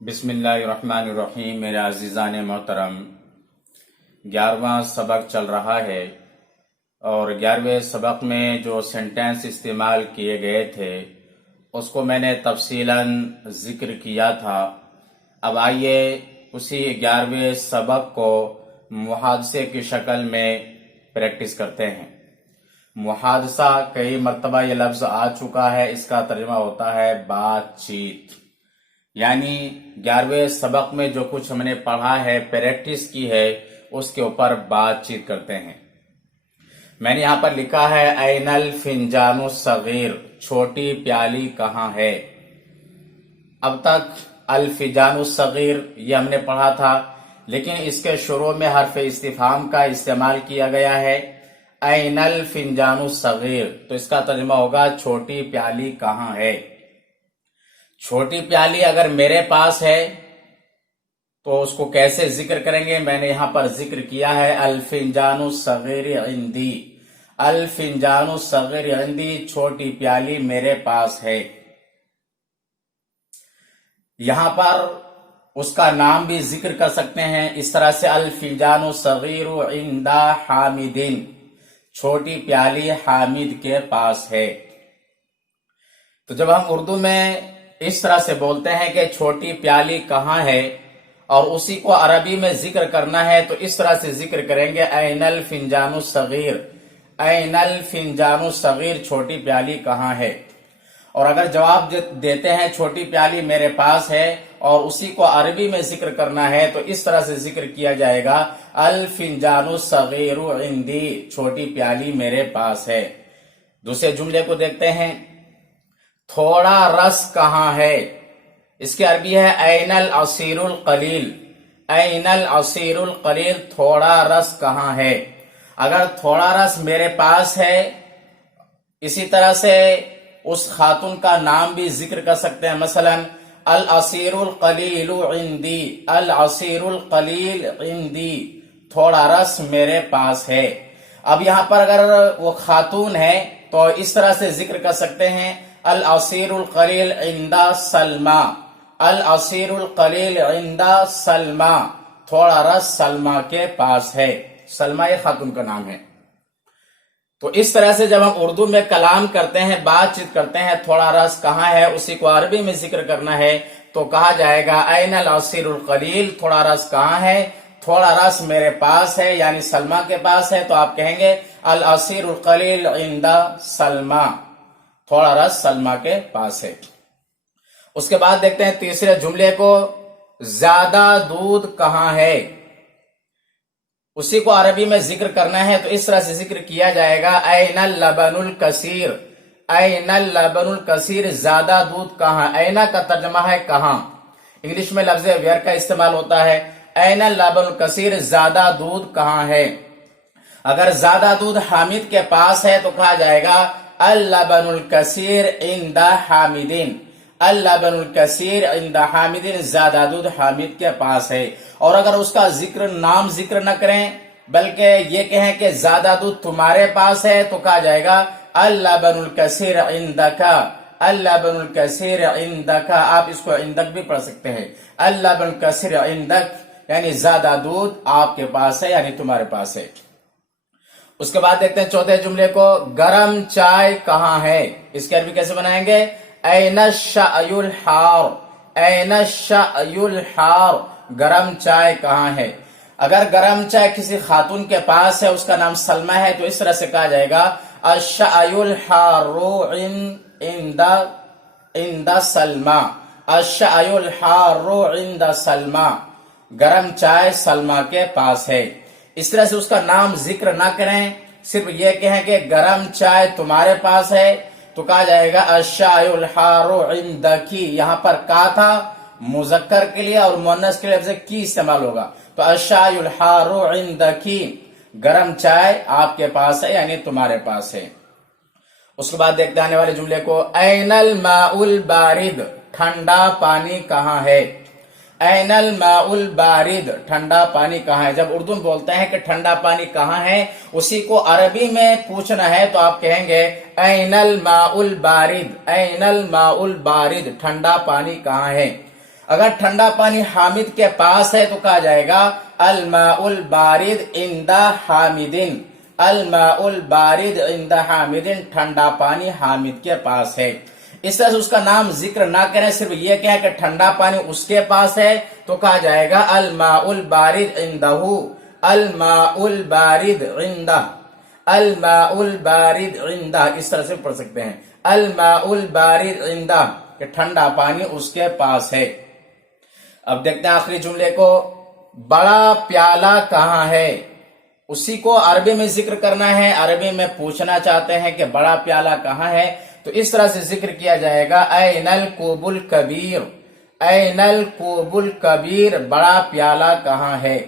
بسم اللہ الرحمن الرحیم۔ میرے عزیزان محترم، 11واں سبق چل رہا ہے اور 11ویں سبق میں جو سینٹینس استعمال کیے گئے تھے اس کو میں نے تفصیلاً ذکر کیا تھا۔ اب آئیے اسی 11ویں سبق کو محادثے کی شکل میں پریکٹس کرتے ہیں۔ محادثہ کئی مرتبہ یہ لفظ آ چکا ہے، اس کا ترجمہ ہوتا ہے بات چیت، یعنی 11ویں سبق میں جو کچھ ہم نے پڑھا ہے، پریکٹس کی ہے، اس کے اوپر بات چیت کرتے ہیں۔ میں نے یہاں پر لکھا ہے این الفنجان الصغیر، چھوٹی پیالی کہاں ہے۔ اب تک الفنجان الصغیر یہ ہم نے پڑھا تھا، لیکن اس کے شروع میں حرف استفہام کا استعمال کیا گیا ہے، این الفنجان الصغیر، تو اس کا ترجمہ ہوگا چھوٹی پیالی کہاں ہے۔ چھوٹی پیالی اگر میرے پاس ہے تو اس کو کیسے ذکر کریں گے؟ میں نے یہاں پر ذکر کیا ہے الفنجان الصغیر عندی، الفنجان الصغیر عندی، چھوٹی پیالی میرے پاس ہے۔ یہاں پر اس کا نام بھی ذکر کر سکتے ہیں اس طرح سے، الفنجان الصغیر عند حامد، چھوٹی پیالی حامد کے پاس ہے۔ تو جب ہم اردو میں اس طرح سے بولتے ہیں کہ چھوٹی پیالی کہاں ہے اور اسی کو عربی میں ذکر کرنا ہے تو اس طرح سے ذکر کریں گے این الفنجان الصغیر، این الفنجان الصغیر، چھوٹی پیالی کہاں ہے۔ اور اگر جواب دیتے ہیں چھوٹی پیالی میرے پاس ہے اور اسی کو عربی میں ذکر کرنا ہے تو اس طرح سے ذکر کیا جائے گا الفنجان الصغیر عندی، چھوٹی پیالی میرے پاس ہے۔ دوسرے جملے کو دیکھتے ہیں، تھوڑا رس کہاں ہے۔ اس کی عربی ہے این العصیر القلیل، این العصیر القلیل، تھوڑا رس کہاں ہے۔ اگر تھوڑا رس میرے پاس ہے، اسی طرح سے اس خاتون کا نام بھی ذکر کر سکتے ہیں، مثلا العصیر القلیل عندی، العصیر القلیل عندی، تھوڑا رس میرے پاس ہے۔ اب یہاں پر اگر وہ خاتون ہے تو اس طرح سے ذکر کر سکتے ہیں العصیر القلیل عند سلمى، العصیر القلیل عند سلمى، تھوڑا رس سلمى کے پاس ہے۔ سلمى یہ خاتون کا نام ہے۔ تو اس طرح سے جب ہم اردو میں کلام کرتے ہیں، بات چیت کرتے ہیں، تھوڑا رس کہاں ہے، اسی کو عربی میں ذکر کرنا ہے تو کہا جائے گا این العصیر القلیل، تھوڑا رس کہاں ہے، تھوڑا رس میرے پاس ہے، یعنی سلمى کے پاس ہے، تو آپ کہیں گے العصیر القلیل عند سلمى، تھوڑا رس سلمى کے پاس ہے۔ اس کے بعد دیکھتے ہیں تیسرے جملے کو، زیادہ دودھ کہاں ہے۔ اسی کو عربی میں ذکر کرنا ہے تو اس طرح سے ذکر کیا جائے گا این اللبن الکثیر، این اللبن الکثیر، زیادہ دودھ کہاں۔ اینا کا ترجمہ ہے کہاں، انگلش میں لفظ ویئر کا استعمال ہوتا ہے، این اللبن الکثیر، زیادہ دودھ کہاں ہے۔ اگر زیادہ دودھ حامد کے پاس ہے تو کہا جائے گا اللبن الکثیر عند حامد، اللبن الکثیر عند حامد، زیادہ دودھ حامد کے پاس ہے۔ اور اگر اس کا نام ذکر نہ کریں بلکہ یہ کہیں کہ زیادہ دودھ تمہارے پاس ہے تو کہا جائے گا اللبن الکثیر عندک، اللبن الکثیر عندک، آپ اس کو عندک بھی پڑھ سکتے ہیں، اللبن الکثیر عندک، یعنی زیادہ دودھ آپ کے پاس ہے، یعنی تمہارے پاس ہے۔ اس کے بعد دیکھتے ہیں چوتھے جملے کو، گرم چائے کہاں ہے۔ اس کی عربی کیسے بنائیں گے، این الشأی الحار، این الشأی الحار، گرم چائے کہاں ہے۔ اگر گرم چائے کسی خاتون کے پاس ہے، اس کا نام سلمى ہے، تو اس طرح سے کہا جائے گا الشأی الحار عند سلمى، الشأی الحار عند سلمى، گرم چائے سلمى کے پاس ہے۔ اس طرح سے اس کا نام ذکر نہ کریں، صرف یہ کہیں کہ گرم چائے تمہارے پاس ہے تو کہا جائے گا الشأی الحار عندکی، یہاں پر کا تھا مذکر کے لیے اور مؤنث کے لیے لفظ کی استعمال ہوگا، تو الشأی الحار عندکی، گرم چائے آپ کے پاس ہے، یعنی تمہارے پاس ہے۔ اس کے بعد دیکھتے آنے والے جملے کو، این الماء البارد، ٹھنڈا پانی کہاں ہے۔ این الماء البارد، ٹھنڈا پانی کہاں ہے۔ جب اردو میں بولتے ہیں کہ ٹھنڈا پانی کہاں ہے، اسی کو عربی میں پوچھنا ہے تو آپ کہیں گے این الماء البارد، این الماء البارد، ٹھنڈا پانی کہاں ہے۔ اگر ٹھنڈا پانی حامد کے پاس ہے تو کہا جائے گا الماء البارد عند حامد، الماء البارد عند حامد، ٹھنڈا پانی حامد کے پاس ہے۔ اس طرح سے اس کا نام ذکر نہ کریں، صرف یہ کہیں کہ ٹھنڈا پانی اس کے پاس ہے تو کہا جائے گا الماء البارد عندہ، الماء البارد عندہ، الماء البارد عندہ، اس طرح سے پڑھ سکتے ہیں الماء البارد عندہ، کہ ٹھنڈا پانی اس کے پاس ہے۔ اب دیکھتے ہیں آخری جملے کو، بڑا پیالہ کہاں ہے؟ اسی کو عربی میں ذکر کرنا ہے، عربی میں پوچھنا چاہتے ہیں کہ بڑا پیالہ کہاں ہے، تو اس طرح سے ذکر کیا جائے گا این الکوب الکبیر، این الکوب الکبیر، بڑا پیالہ کہاں ہے؟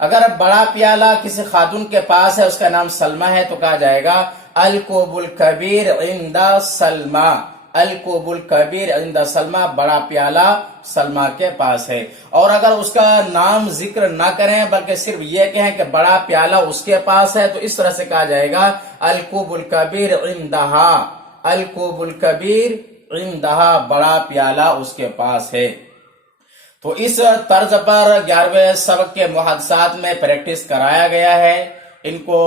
اگر بڑا پیالہ کسی خاتون کے پاس ہے، اس کا نام سلمہ ہے، تو کہا جائے گا الکوب الکبیر عند سلمہ، الکوب الکبیر عند سلمہ، بڑا پیالہ سلمہ کے پاس ہے۔ اور اگر اس کا نام ذکر نہ کریں بلکہ صرف یہ کہیں کہ بڑا پیالہ اس کے پاس ہے، تو اس طرح سے کہا جائے گا الکوب الکبیر عندہا، الکوب الکبیر عندہا، بڑا پیالہ اس کے پاس ہے۔ تو اس طرز پر 11ویں سبق کے محادثات میں پریکٹس کرایا گیا ہے، ان کو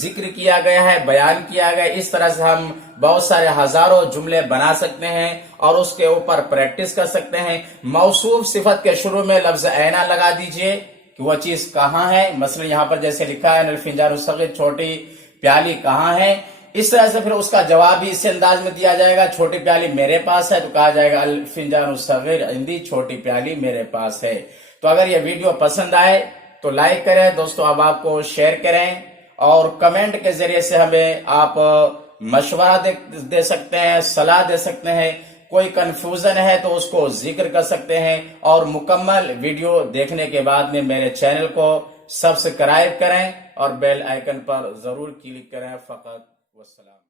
ذکر کیا گیا ہے، بیان کیا گیا ہے۔ اس طرح سے ہم بہت سارے ہزاروں جملے بنا سکتے ہیں اور اس کے اوپر پریکٹس کر سکتے ہیں۔ موصوف صفت کے شروع میں لفظ اینا لگا دیجئے کہ وہ چیز کہاں ہے، مثلا یہاں پر جیسے لکھا ہے الفنجان الصغیر، چھوٹی پیالی کہاں ہے، اس طرح سے پھر اس کا جواب بھی اس انداز میں دیا جائے گا، چھوٹی پیالی میرے پاس ہے تو کہا جائے گا الفنجان الصغیر عندی، چھوٹی پیالی میرے پاس ہے۔ تو اگر یہ ویڈیو پسند آئے تو لائک کریں دوستو، اب آپ کو شیئر کریں، اور کمنٹ کے ذریعے سے ہمیں آپ مشورہ دے سکتے ہیں، صلاح دے سکتے ہیں، کوئی کنفیوژن ہے تو اس کو ذکر کر سکتے ہیں، اور مکمل ویڈیو دیکھنے کے بعد میں میرے چینل کو سبسکرائب کریں اور بیل آئیکن پر ضرور کلک کریں۔ فقط والسلام۔